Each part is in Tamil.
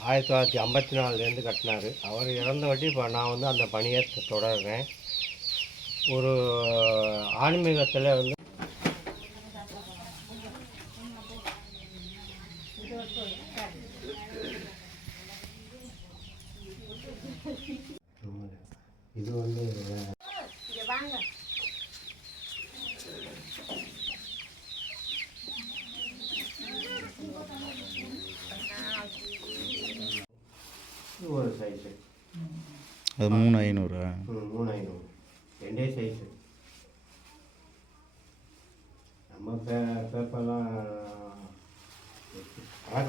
ஆயிரத்தி தொள்ளாயிரத்தி ஐம்பத்தி நாலுலேருந்து கட்டினார். அவர் இறந்த வாட்டி இப்போ நான் வந்து அந்த பணியை தொடர்கிறேன் ஒரு ஆன்மீகத்தில் வந்து இது வந்து இது ஒரு சைஸு அது மூணு ஐநூறா மூணு ஐநூறு ரெண்டே சைஸு நம்ம பே பேப்பர்லாம்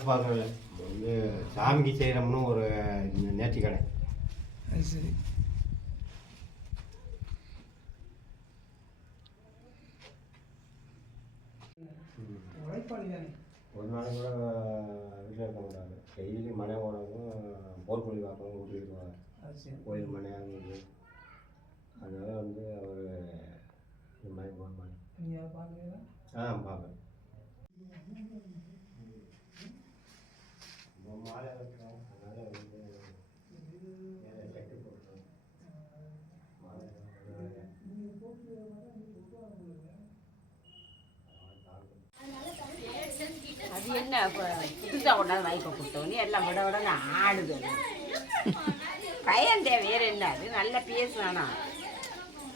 கணக்கு பார்க்கல வந்து சாமிக்கு செய்கிறோம்னு ஒரு நேர்த்தி கடை. அது சரி. ஒரு நாள் கூட வீட்டில் இருக்க மாட்டாங்க டெய்லி மனை ஓடவும் போர்க்கொழி பார்க்கவும் கூட்டிடுவாங்க அது சரி. கோயில் மனையாகுது அதனால் வந்து அவர் இந்த மாதிரி போன் பண்ணி நீங்கள் அதை பார்க்குறீங்களா ஆ பார்ப்பேன். மாலை வைக்கிறோம் அதனால் வந்து மேலே செட்டு மாலை அது என்ன? இப்போ புதுசாக கொண்டாந்து வாய்ப்பை கொடுத்தவொடனே எல்லாம் விட விட ஆடுது அது. பயந்தேன் வேற என்ன? அது நல்லா பேசுவானா?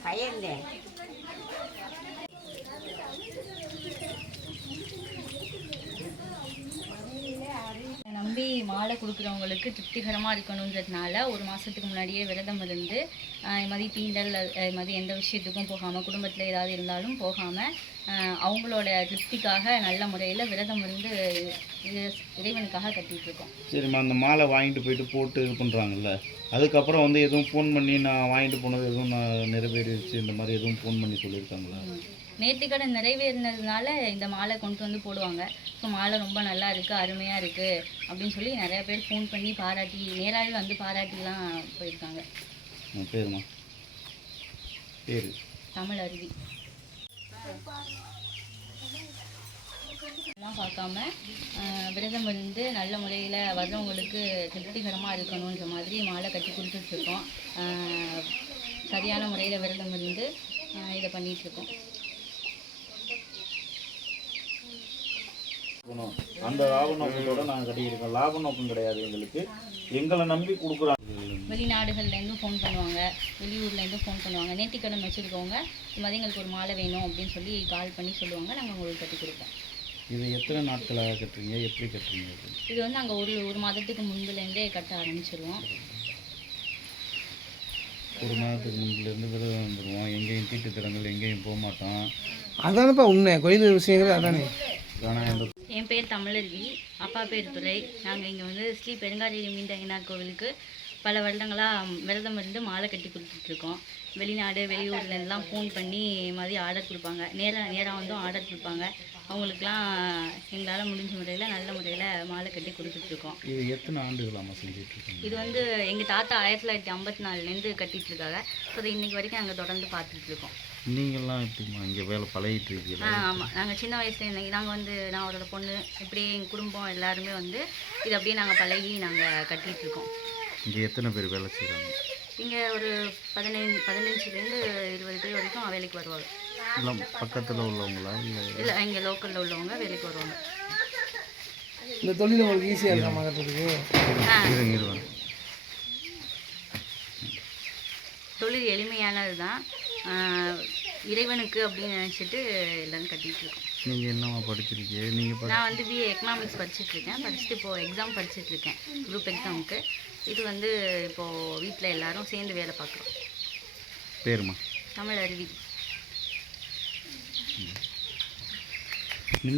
பயந்தேன் நம்பி மாலை கொடுக்குறவங்களுக்கு திருப்திகரமாக இருக்கணுன்றதுனால ஒரு மாதத்துக்கு முன்னாடியே விரதம் இருந்து இது மாதிரி தீண்டல் அது இது மாதிரி எந்த விஷயத்துக்கும் போகாமல் குடும்பத்தில் ஏதாவது இருந்தாலும் போகாமல் அவங்களோட திருப்திக்காக நல்ல முறையில் விரதம் இருந்து இறைவனுக்காக கட்டிட்டு இருக்கோம். சரிம்மா அந்த மாலை வாங்கிட்டு போயிட்டு போட்டு இது பண்ணுறாங்கல்ல அதுக்கப்புறம் வந்து எதுவும் ஃபோன் பண்ணி நான் வாங்கிட்டு போனது எதுவும் நான் நிறைவேறிடுச்சு இந்த மாதிரி எதுவும் ஃபோன் பண்ணி சொல்லியிருக்காங்களா? நேர்த்திக்கடன் நிறைவேறினதுனால இந்த மாலை கொண்டு வந்து போடுவாங்க. ஸோ மாலை ரொம்ப நல்லா இருக்குது அருமையாக இருக்குது அப்படின்னு சொல்லி நிறைய பேர் ஃபோன் பண்ணி பாராட்டி நேராகவே வந்து பாராட்டிலாம் போயிருக்காங்க. பேருமா? பேர். தமிழ் அருவி எல்லாம் பார்க்காம விரதம் இருந்து நல்ல முறையில் வர்றவங்களுக்கு திருப்திகரமாக இருக்கணுன்ற மாதிரி மாலை கட்டி கொடுத்துட்ருக்கோம். சரியான முறையில் விரதம் இருந்து இதை பண்ணிகிட்ருக்கோம். அந்த லாப நோக்கத்தோட நாங்கள் கட்டியிருக்கோம். லாப நோக்கம் கிடையாது எங்களுக்கு. எங்களை நம்பி கொடுக்குறாங்க. வெளிநாடுகள்லேருந்தும் ஃபோன் பண்ணுவாங்க. வெளியூர்லேருந்தும் ஃபோன் பண்ணுவாங்க. நேர்த்திக்கடன் வச்சுருக்கவங்க இது மாதிரி எங்களுக்கு ஒரு மாலை வேணும் அப்படின்னு சொல்லி கால் பண்ணி சொல்லுவாங்க. நாங்கள் உங்களுக்கு கட்டி கொடுப்போம். இது எத்தனை நாட்களாக கட்டுறீங்க? எப்படி கட்டுறீங்க இது? இது வந்து நாங்கள் ஒரு ஒரு மாதத்துக்கு முன்புலேருந்தே கட்ட ஆரம்பிச்சிருவோம். ஒரு மாதத்துக்கு முன்பிலேருந்து விரதம் வந்துடுவோம் எங்கேயும் தீட்டு தடங்கள் எங்கேயும் போக மாட்டோம் அதானப்பா உண்மை. கோயில் விஷயங்கள் அதானே. என் பேர் தமிழருவி. அப்பா பேர் துரை. நாங்கள் இங்கே வந்து ஸ்ரீ பெருங்காரேரி மீண்டங்கினார் கோவிலுக்கு பல வருடங்களாக விரதம் இருந்து மாலை கட்டி கொடுத்துட்ருக்கோம். வெளிநாடு வெளியூர்லேருந்துலாம் ஃபோன் பண்ணி இது மாதிரி ஆர்டர் கொடுப்பாங்க. நேராக நேராக வந்தும் ஆர்டர் கொடுப்பாங்க. அவங்களுக்குலாம் எங்களால் முடிஞ்ச முறையில் நல்ல முறையில் மாலை கட்டி கொடுத்துட்ருக்கோம். இது எத்தனை ஆண்டுகளாக செஞ்சுட்டு இருக்கீங்க இது வந்து எங்கள் தாத்தா ஆயிரத்தி தொள்ளாயிரத்தி ஐம்பத்தி நாலுலேருந்து கட்டிட்டு இருக்காங்க ஸோ அதை இன்னைக்கு வரைக்கும் நாங்கள் தொடர்ந்து பார்த்துட்டு இருக்கோம் நீங்கள்லாம் எப்படிம்மா இங்கே வேலை பழகிட்டு ஆ இருக்கீங்களா ஆமாம் நாங்கள் சின்ன வயசுல இன்னைக்கு நாங்கள் வந்து நான் அவரோட பொண்ணு இப்படி எங்கள் குடும்பம் எல்லாருமே வந்து இது அப்படியே நாங்கள் பழகி நாங்கள் கட்டிட்டு இருக்கோம் இங்கே எத்தனை பேர் வேலை செய்கிறாங்க இங்கே ஒரு பதினைஞ்சு பதினஞ்சுலேருந்து இருபது பேர் வரைக்கும் வேலைக்கு வருவாங்க. இல்லை பக்கத்தில் உள்ளவங்களா? இல்லை. இல்லை இங்கே லோக்கலில் உள்ளவங்க வேலைக்கு வருவாங்க. இந்த தொழில் உங்களுக்கு ஈஸியாக இருக்கா இருங்க தொழில் எளிமையானது தான். இறைவனுக்கு அப்படின்னு நினச்சிட்டு எல்லாரும் கட்டிட்டு இருக்கோம். நீங்கள் என்னம்மா படிச்சிருக்கீங்க? நீங்கள் நான் வந்து பிஏ எக்கனாமிக்ஸ் படிச்சுட்டு இருக்கேன். படிச்சுட்டு இப்போது எக்ஸாம் படிச்சுட்டு இருக்கேன். குரூப் எக்ஸாமுக்கு இது வந்து இப்போது வீட்டில் எல்லாரும் சேர்ந்து வேலை பார்க்குறோம். பேருமா? தமிழ் அருவி.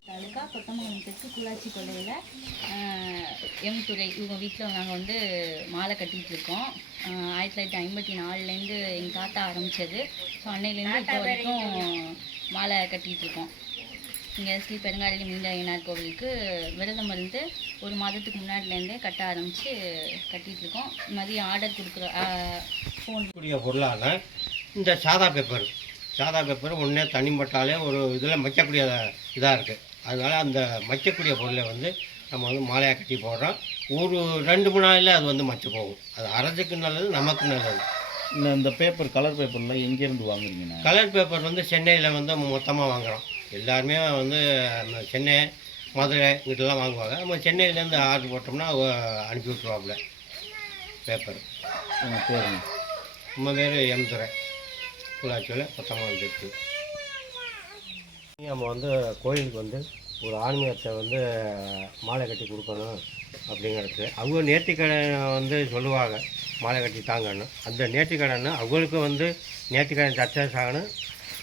தாலுக்கா கொத்தமங்கலம் தெற்கு குளாச்சி கொள்ளையில் எம் துறை இவங்க வீட்டில் நாங்கள் வந்து மாலை கட்டிகிட்டு இருக்கோம். ஆயிரத்தி தொள்ளாயிரத்தி ஐம்பத்தி நாலுலேருந்து எங்கள் தாத்தா ஆரம்பித்தது ஸோ அன்னையிலேருந்து இப்போ வரைக்கும் மாலை கட்டிகிட்டு இருக்கோம். இங்கே ஸ்ரீ பெருங்காரலி மீண்டகினார் கோவிலுக்கு விரதம் இருந்து ஒரு மாதத்துக்கு முன்னாடிலேருந்தே கட்ட ஆரம்பித்து கட்டிகிட்டு இருக்கோம். இது மாதிரி ஆர்டர் கொடுக்குற ஃபோன் கூடிய இந்த சாதா பேப்பர் சாதா பேப்பர் ஒன்றே தண்ணி பட்டாலே ஒரு இதில் மச்சக்கூடிய இதாக இருக்குது அதனால் அந்த மச்சக்கூடிய பொருளை வந்து நம்ம வந்து மாலையாக கட்டி போடுறோம். ஒரு ரெண்டு மூணு நாளில் அது வந்து மச்சு போகும். அது அரைஞ்சுக்கு நல்லது நமக்கு நல்லது. இந்த இந்த பேப்பர் கலர் பேப்பர்லாம் எங்கேருந்து வாங்குறீங்கண்ணா கலர் பேப்பர் வந்து சென்னையில் வந்து மொத்தமாக வாங்குறோம். எல்லாருமே வந்து சென்னை மதுரை இங்கிட்டலாம் வாங்குவாங்க. நம்ம சென்னையிலேருந்து ஆர்டர் போட்டோம்னா அனுப்பி விட்ருவாப்புல பேப்பர் பேருங்க நம்ம பேர் எம் துறை பொள்ளாச்சியில் மொத்தமாக வந்துருக்கு. நம்ம வந்து கோயிலுக்கு வந்து ஒரு ஆன்மீகத்தை வந்து மாலை கட்டி கொடுக்கணும் அப்படிங்கிறது அவங்க நேர்த்திக்கடன் வந்து சொல்லுவாங்க மாலை கட்டி தாங்கன்னு. அந்த நேர்த்திக்கடன் அவங்களுக்கு வந்து நேர்த்திக்கடன் சக்ஸஸ் ஆகணும்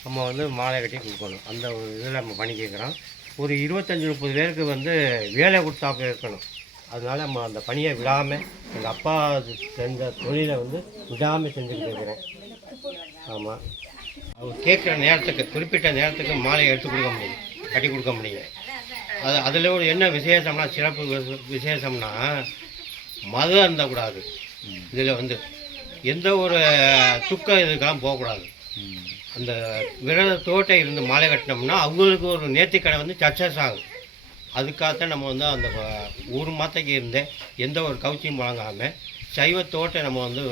நம்ம வந்து மாலை கட்டி கொடுக்கணும். அந்த ஒரு இதில் நம்ம பண்ணி கேட்குறோம். ஒரு இருபத்தஞ்சி முப்பது பேருக்கு வந்து வேலை கொடுத்தாப்புல இருக்கணும் அதனால நம்ம அந்த பணியை விடாமல் எங்கள் அப்பா செஞ்ச தொழிலை வந்து விடாமல் செஞ்சுக்கிட்டு இருக்கிறேன் ஆமாம் அவர் கேட்குற நேரத்துக்கு குறிப்பிட்ட நேரத்துக்கு மாலையை எடுத்து கொடுக்க முடியும். கட்டி கொடுக்க முடியும் அது அதில் ஒரு என்ன விசேஷம்னா சிறப்பு விசேஷம்னா மதம் இருந்தக்கூடாது இதில் வந்து எந்த ஒரு துக்கம் இதுக்கெல்லாம் போகக்கூடாது. அந்த விரதத்தோட்டை இருந்து மாலை கட்டினோம்னா அவங்களுக்கு ஒரு நேர்த்திக்கடை வந்து சக்ஸஸ் ஆகும். அதுக்காகத்தான் நம்ம வந்து அந்த ஒரு மாத்தைக்கு இருந்த எந்த ஒரு கவுச்சியும் வழங்காமல் சைவத்தோட்டை நம்ம வந்து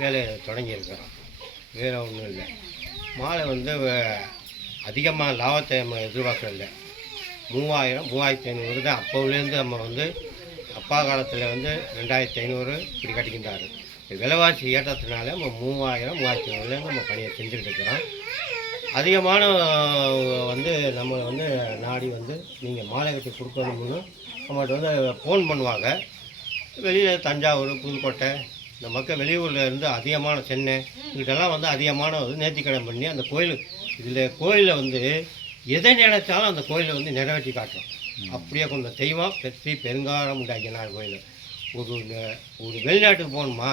வேலையை தொடங்கியிருக்கிறோம். வேறு ஒன்றும் இல்லை. மாலை வந்து அதிகமாக லாபத்தை நம்ம எதிர்பார்க்கறதில்ல. மூவாயிரம் மூவாயிரத்தி ஐநூறு தான் அப்போலேருந்து நம்ம வந்து அப்பா காலத்தில் வந்து ரெண்டாயிரத்தி ஐநூறு இப்படி கட்டிக்கிட்டாரு. விலைவாசி ஏற்றத்தினால நம்ம மூவாயிரம் மூவாயிரத்தி ஐநூறுலேருந்து நம்ம பணியை செஞ்சுக்கிட்டு இருக்கிறோம். அதிகமான வந்து நம்ம வந்து நாடி வந்து நீங்கள் மாலை கட்டி கொடுக்கணும்னு நம்மகிட்ட வந்து ஃபோன் பண்ணுவாங்க. வெளியில் தஞ்சாவூர் புதுக்கோட்டை இந்த மக்கள் வெளியூரில் இருந்து அதிகமான சென்னை இங்கிட்டெல்லாம் வந்து அதிகமான வந்து நேர்த்திக்கடன் பண்ணி அந்த கோயில் இதில் கோயிலில் வந்து எதை நினைச்சாலும் அந்த கோயிலை வந்து நிறைவேற்றி காட்டும். அப்படியே கொஞ்சம் தெய்வம் பெற்றி பெருங்காரம் உண்டாக்கினார் கோயில். ஒரு ஒரு வெளிநாட்டுக்கு போகணுமா?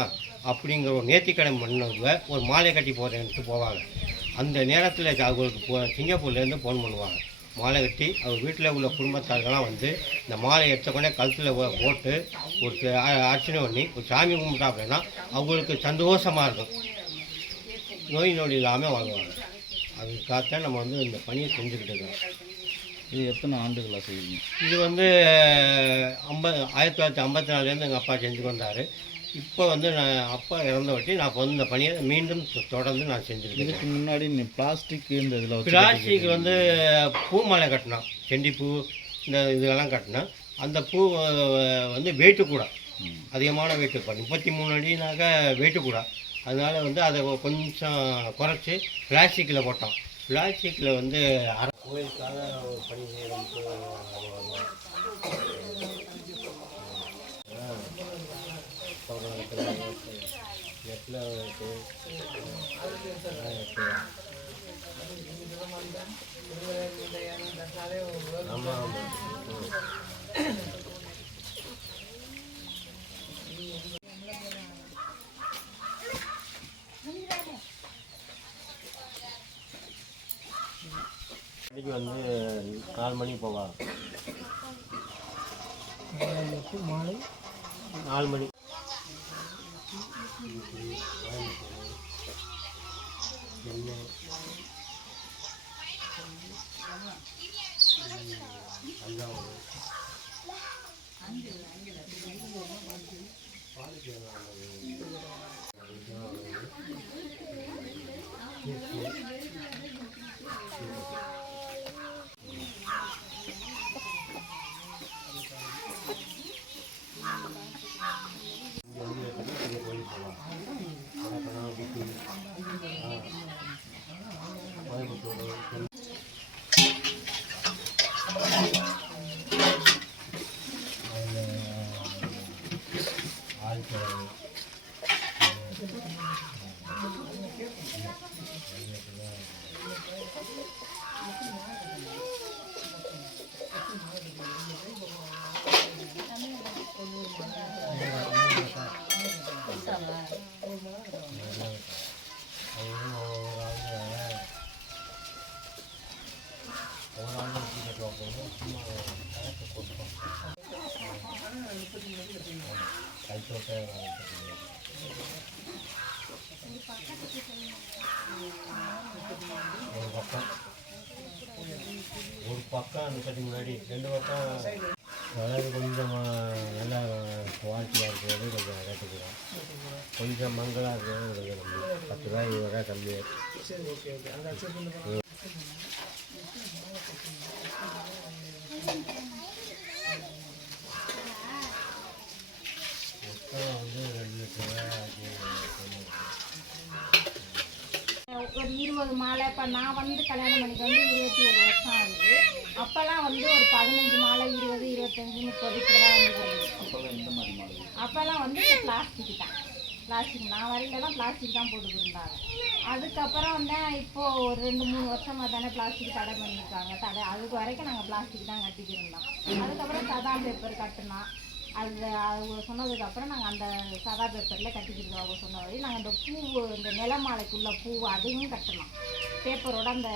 அப்படிங்கிற ஒரு நேர்த்திக்கடன் பண்ணவங்க ஒரு மாலை கட்டி போகிறேன்ட்டு போவாங்க. அந்த நேரத்தில் அவங்களுக்கு போ சிங்கப்பூர்லேருந்து ஃபோன் பண்ணுவாங்க. மாலை கட்டி அவர் வீட்டில் உள்ள குடும்பத்தார்கள்லாம் வந்து இந்த மாலை எடுத்தக்கொண்டே கழுத்தில் போட்டு ஒரு அர்ச்சனை பண்ணி ஒரு சாமி கும்பிட்டா அப்படின்னா அவங்களுக்கு சந்தோஷமாக இருக்கும். நோய் நொடி இல்லாமல் வாங்குவாங்க அதுக்காகத்தான் நம்ம வந்து இந்த பணியை செஞ்சுக்கிட்டு இருக்கிறோம். இது எத்தனை ஆண்டுகளாக செய்வீங்க இது வந்து ஐம்பது ஆயிரத்தி தொள்ளாயிரத்தி ஐம்பத்தி நாலுலேருந்து எங்கள் அப்பா செஞ்சு வந்தார் இப்போ வந்து நான் அப்பா இறந்த வட்டி நான் இப்போ வந்து இந்த பணியை மீண்டும் தொடர்ந்து நான் செஞ்சுருக்கேன் இதுக்கு முன்னாடி பிளாஸ்டிக் இந்த இதில் பிளாஸ்டிக் வந்து பூ மாலை கட்டினோம். செண்டிப்பூ இந்த இதெல்லாம் கட்டினோம். அந்த பூ வந்து வெயிட்டு கூட. அதிகமான வெயிட் இப்போ முப்பத்தி மூணு அடினாக்க வெயிட்டு கூட அதனால் வந்து அதை கொஞ்சம் குறைச்சி பிளாஸ்டிக்கில் போட்டோம். பிளாஸ்டிக்கில் வந்து அரை கோயிலுக்காக பணி செய்யறதுக்கு நெட்டில் ஆமாம் ஆமாம் கடைக்கு வந்து நாலு மணிக்கு போவாங்க மாலை நாலு மணி அந்த கட்டி முன்னாடி ரெண்டு பக்கம் அதாவது கொஞ்சம் நல்லா குவாலிட்டியாக இருக்கிறது கொஞ்சம் ரேட்டுக்குறோம் கொஞ்சம் மங்களாக இருக்கிறது கொஞ்சம் கம்மி பத்து ரூபாய் இருபது சரி ஓகே ஓகே. அந்த அக்செப்ட் பண்ணி மொத்தம் வந்து ரெண்டு லட்சம் ரூபாய் ஒரு இருபது மாலை இப்போ நான் வந்து கல்யாணம் பண்ணிட்டு வந்து இருபத்தி ஒரு வருஷம் ஆகுது அப்போல்லாம் வந்து ஒரு பதினஞ்சு மாலை இருபது தான் வந்து அப்போல்லாம் மாதிரி மாடல் அப்போல்லாம் வந்து பிளாஸ்டிக் தான். பிளாஸ்டிக் நான் வரையிலலாம் பிளாஸ்டிக் தான் போட்டு இருந்தாங்க அதுக்கப்புறம் வந்து இப்போது ஒரு ரெண்டு மூணு வருஷமாக தானே பிளாஸ்டிக் தடை பண்ணியிருக்காங்க. தடை அதுக்கு வரைக்கும் நாங்கள் பிளாஸ்டிக் தான் கட்டிக்கிருந்தோம் அதுக்கப்புறம் சதா பேப்பர் கட்டினோம். அது அவங்க சொன்னதுக்கப்புறம் நாங்கள் அந்த சதா பேப்பரில் கட்டிக்கிருந்தோம் அவங்க சொன்ன வரையும் நாங்கள் இந்த பூ இந்த நிலமாலைக்குள்ள பூ அதையும் கட்டினோம். பேப்பரோட அந்த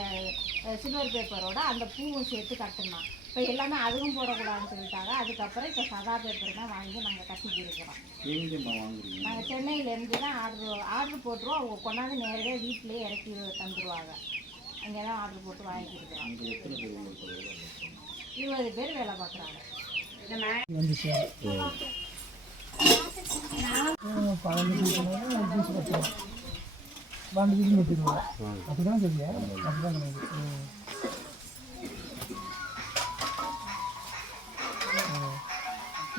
சில்வர் பேப்பரோட அந்த பூவும் சேர்த்து கட்டினோம். இப்போ எல்லாமே அதுவும் போடக்கூடாதுன்னு சொல்லிட்டாங்க. அதுக்கப்புறம் இப்போ சதா பேப்பர் தான் வாங்கி நாங்கள் எங்கேம்மா வாங்குறீங்க? நாங்கள் சென்னையிலேருந்து தான் ஆர்டர் ஆர்டர் போட்டுருவோம். அவங்க கொண்டாந்து நேரடியாக வீட்டிலேயே இறக்கி தந்துடுவாங்க அங்கே தான் ஆர்டர் போட்டு வாங்கிக்கிறோம்? இருபது பேர் வேலை பார்க்குறாங்க. பத்துருவா அப்படிதான் சரியா அப்படிதான் கிடையாது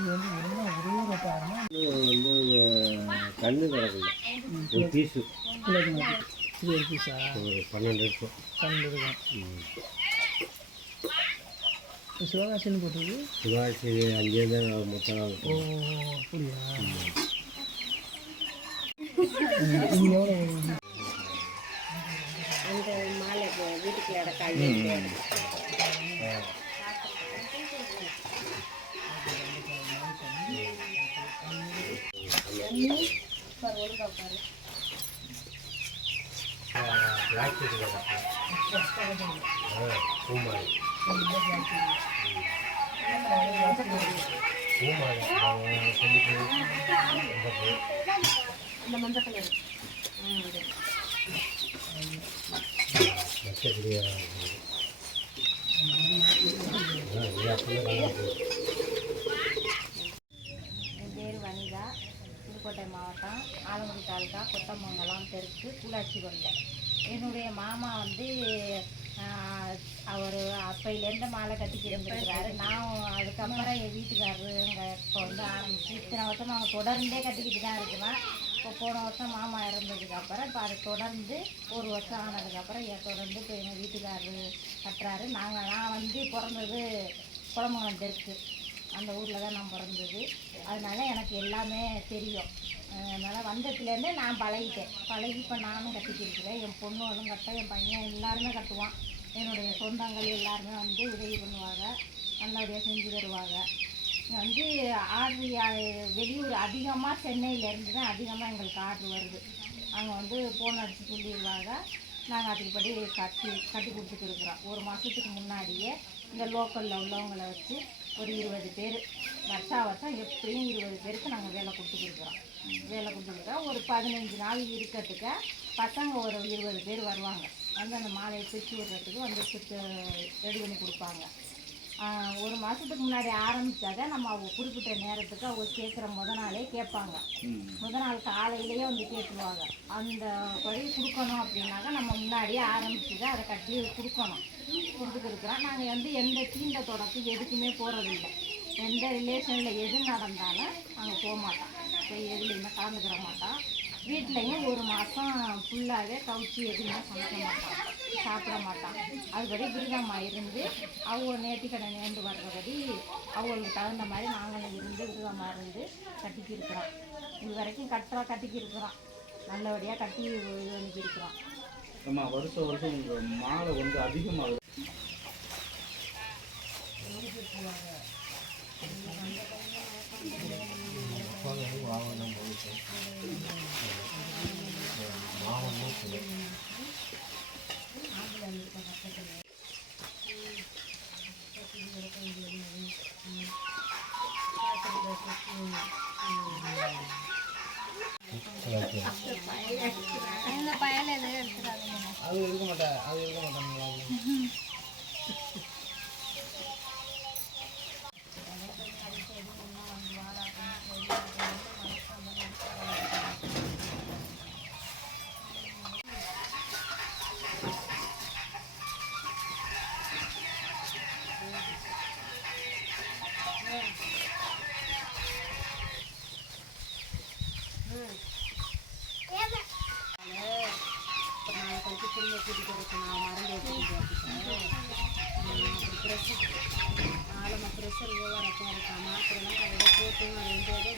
இது வந்து ஒழுங்கா ஒரே ஒரு காரணம்? வந்து கண்ணு கிடக்குல ஒரு பீஸு இது ஒரு பீஸா ஒரு பன்னெண்டு இருக்கும் பன்னெண்டு இருக்கும் சிவகாசின்னு போட்டிருக்கு அங்கே தான் மொத்தம் ஓ அப்படியா? இது எவ்வளோ அந்த மாலை வீட்டுக்குள்ள இடக்காய் மாவட்டம் ஆலங்குடி தாலுக்கா கொத்தமங்கலம் தெற்கு கூலாட்சி கொண்டை என்னுடைய மாமா வந்து அவர் அப்பையிலேருந்து மாலை கட்டி கிளம்பிருக்கிறாரு நான் அதுக்கப்புறம் என் வீட்டுக்காரருங்க இப்போ வந்து ஆரம்பிச்சு இத்தனை வருஷம் நாங்கள் தொடர்ந்தே கட்டிக்கிட்டு தான் இருக்கிறோம். இப்போ போன வருஷம் மாமா இறந்ததுக்கப்புறம் இப்போ அதை தொடர்ந்து ஒரு வருஷம் ஆனதுக்கப்புறம் என் தொடர்ந்து இப்போ எங்கள் வீட்டுக்காரரு கட்டுறாரு. நாங்கள் நான் வந்து பிறந்தது குளமங்கலம் தெற்கு. அந்த ஊரில் தான் நான் பிறந்தது. அதனால எனக்கு எல்லாமே தெரியும். அதனால் வந்ததுலேருந்தே நான் பழகிட்டேன். பழகி இப்போ நானும் கட்டிக்கிருக்கிறேன் என் பொண்ணுகளும் கட்ட என் பையன் எல்லாருமே கட்டுவான். என்னுடைய சொந்தங்கள் எல்லாருமே வந்து உதவி பண்ணுவாங்க. நல்லபடியாக செஞ்சு தருவாங்க. வந்து ஆர்டர் வெளியூர் அதிகமாக சென்னையிலேருந்து தான் அதிகமாக எங்களுக்கு ஆர்டர் வருது. அவங்க வந்து ஃபோன் அடித்து சொல்லிடுவாங்க. நாங்கள் அதுக்குப்படி கட்டி கட்டி கொடுத்துட்டு இருக்கிறோம். ஒரு மாதத்துக்கு முன்னாடியே இந்த லோக்கலில் உள்ளவங்களை வச்சு ஒரு இருபது பேர். வருஷா வருஷம் எப்படியும் இருபது பேருக்கு நாங்கள் வேலை கொடுத்துட்டுருக்குறோம் வேலை கொடுத்துருக்குறோம் ஒரு பதினஞ்சு நாள் இருக்கிறதுக்கு பசங்க ஒரு இருபது பேர் வருவாங்க. வந்து அந்த மாலையை பிரித்து விடுறதுக்கு வந்து ரெடி பண்ணி கொடுப்பாங்க. ஒரு மாதத்துக்கு முன்னாடி ஆரம்பித்தாத நம்ம அவங்க குறிப்பிட்ட நேரத்துக்கு அவங்க கேட்குற முத நாளே கேட்பாங்க. முத நாள் காலையிலேயே வந்து கேட்டுருவாங்க. அந்த படி கொடுக்கணும் அப்படின்னாக்கா நம்ம முன்னாடியே ஆரம்பிச்சு அதை கட்டி கொடுக்கணும். கொடுத்துட்டு இருக்கிறோம் நாங்கள் வந்து எந்த தீண்ட தொடக்கு எதுக்குமே போகிறதில்ல எந்த ரிலேஷனில் எது நடந்தாலும் நாங்கள் போக மாட்டோம். போய் எதுலேயுமே கலந்துக்கிற மாட்டோம் வீட்லேயும் ஒரு மாதம் ஃபுல்லாகவே கவுச்சி எதுவுமே சமைக்க மாட்டோம் சாப்பிட மாட்டோம் அதுபடி விரதமாக இருந்து அவங்க நேர்த்திக்கடை நேர்ந்து வர்றபடி அவங்களுக்கு தகுந்த மாதிரி நாங்களும் இருந்து விரதமாக இருந்து கட்டிக்கி இருக்கிறோம் இது வரைக்கும் கட்டுறா கட்டிக்கி இருக்கிறோம் நல்லபடியாக கட்டி இது பண்ணிக்கி இருக்கிறோம் அம்மா வருஷம் வருஷம் உங்கள் மாலை வந்து அதிகமாகுது அது இருக்க மாட்டேன் அது இருக்க மாட்டாங்களா ஆளுமா ப்ரெஷர் ஓவராக இருக்கா மாத்திரைலாம் அதை போட்டு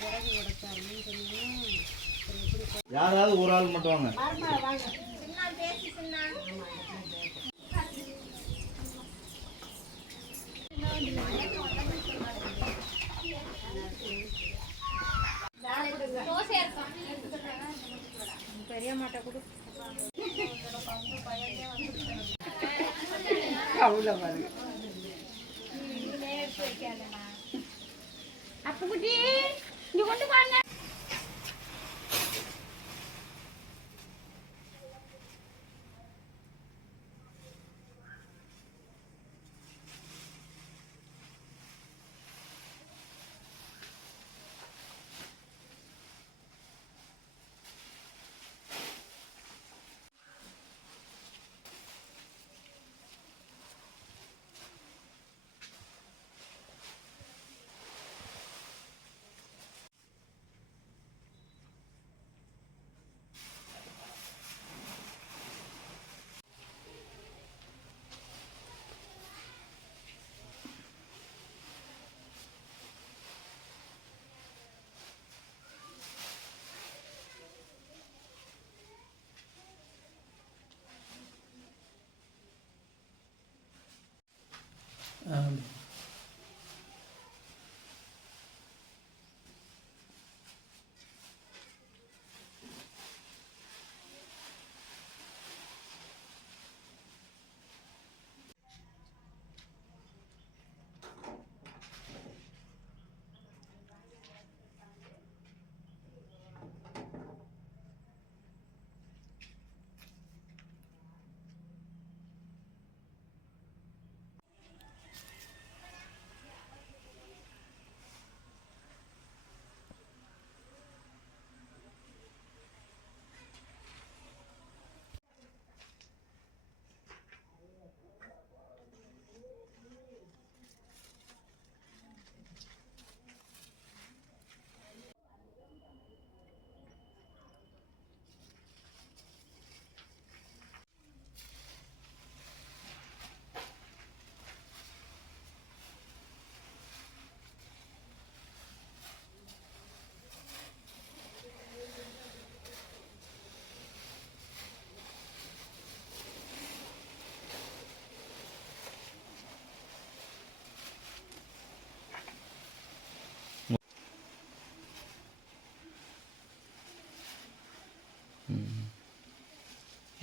விறகு உடைச்சாருன்னு யாராவது ஒரு ஆள் மட்டும் வாங்க. பெரிய மாட்டை கொடு பாருங்க. குட்டி இங்க கொண்டு வாங்க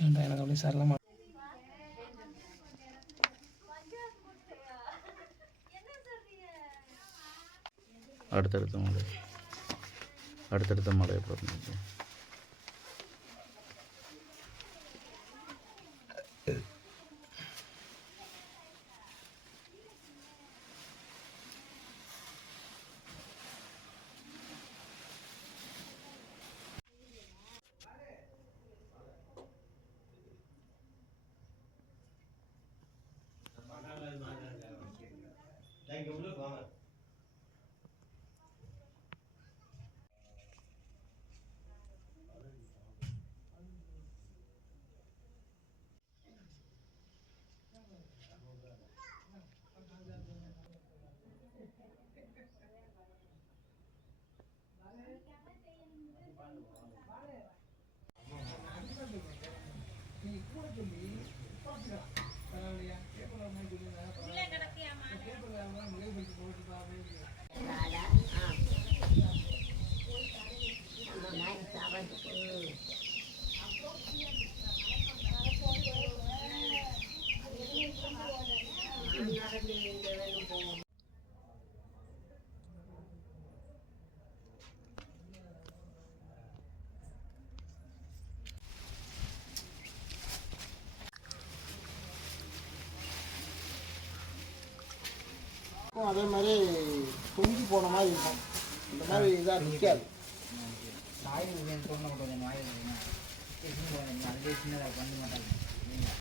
வேண்டாம் எனக்கு அப்படியே சரளமாக அடுத்தடுத்த மலை. அடுத்தடுத்த மலையை பார்த்து அதே மாதிரி தொங்கி போன மாதிரி இருக்கும். இந்த மாதிரி இதாக நிற்காது வாயில் சொன்ன கொஞ்சம் வாயில் அதுவே சின்னதாக பண்ண மாட்டாங்க